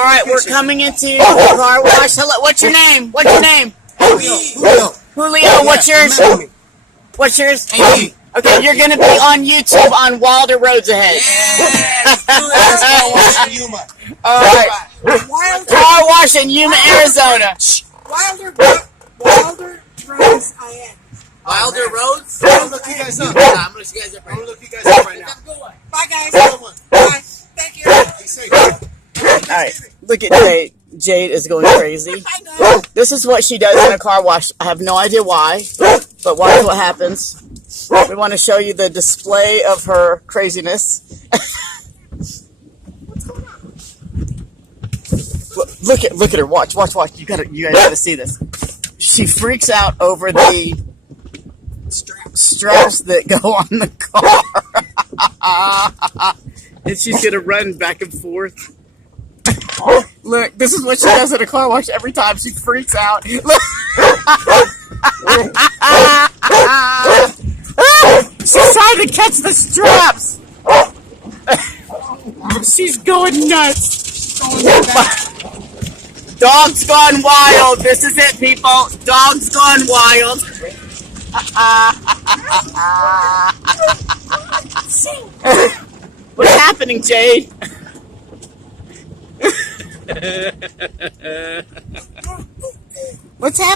All right, we're coming into the car wash. Hello, what's your name? What's your name? Julio. Julio, what's yours? What's yours? AP. Okay, you're going to be on YouTube on Wilder Roads Ahead. Yes. Yuma. All right. Car wash in Yuma, Arizona. Wilder Roads I am. Wilder Roads? I'm gonna look you guys up. Yeah, I'm going to look you guys up I'm right gonna look you guys up right now. Bye, guys. Bye. Thank you. Be safe. All right, look at Jade. Jade is going crazy. Bye, guys. This is what she does in a car wash. I have no idea why, but watch what happens. We want to show you the display of her craziness. Look at her. Watch. You guys gotta see this. She freaks out over the straps that go on the car, and she's gonna run back and forth. Look, this is what she does at a car wash every time. She freaks out. Look. She's trying to catch the straps. She's going nuts. Dog's gone wild. This is it, people. Dog's gone wild. What's happening, Jade? What's happening?